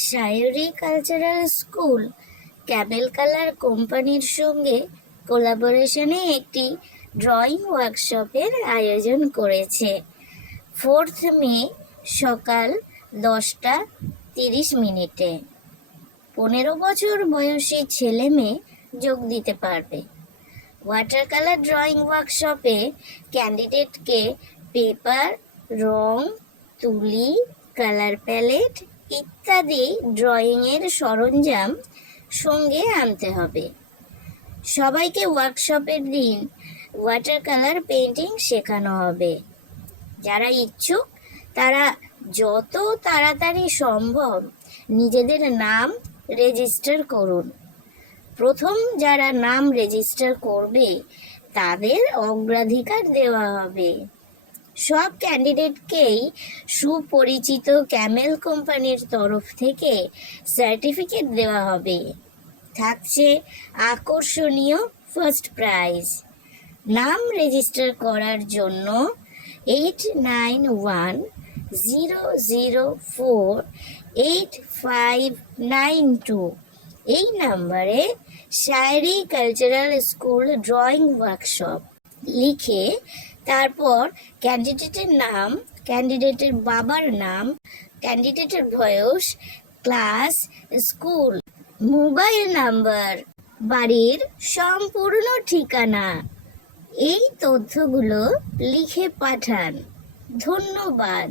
শায়রি cultural school Camel colour কোম্পানির সঙ্গে কোলাবোরেশনে একটি ড্রয়িং ওয়ার্কশপের আয়োজন করেছে। 4th মে সকাল 10:30 15 বছর বয়সী ছেলে মেয়ে যোগ দিতে পারবে। ওয়াটার কালার ড্রয়িং ওয়ার্কশপে ক্যান্ডিডেটকে পেপার, রং, তুলি, কালার প্যালেট ইত্যাদি ড্রয়িংয়ের সরঞ্জাম সঙ্গে আনতে হবে। সবাইকে ওয়ার্কশপের দিন ওয়াটার কালার পেইন্টিং শেখানো হবে। যারা ইচ্ছুক তারা যত তাড়াতাড়ি সম্ভব নিজেদের নাম রেজিস্টার করুন। প্রথম যারা নাম রেজিস্টার করবে তাদের অগ্রাধিকার দেওয়া হবে। সব ক্যান্ডিডেটকেই সুপরিচিত ক্যামেল কোম্পানির তরফ থেকে সার্টিফিকেট দেওয়া হবে। থাকছে আকর্ষণীয় ফার্স্ট প্রাইজ। নাম রেজিস্টার করার জন্য 8910048592 এই নাম্বারে শায়রি কালচারাল স্কুল ড্রয়িং ওয়ার্কশপ লিখে তারপর ক্যান্ডিডেটের নাম, ক্যান্ডিডেটের বাবার নাম, ক্যান্ডিডেটের বয়স, ক্লাস, স্কুল, মোবাইল নাম্বার, বাড়ির সম্পূর্ণ ঠিকানা এই তথ্যগুলো লিখে পাঠান। ধন্যবাদ।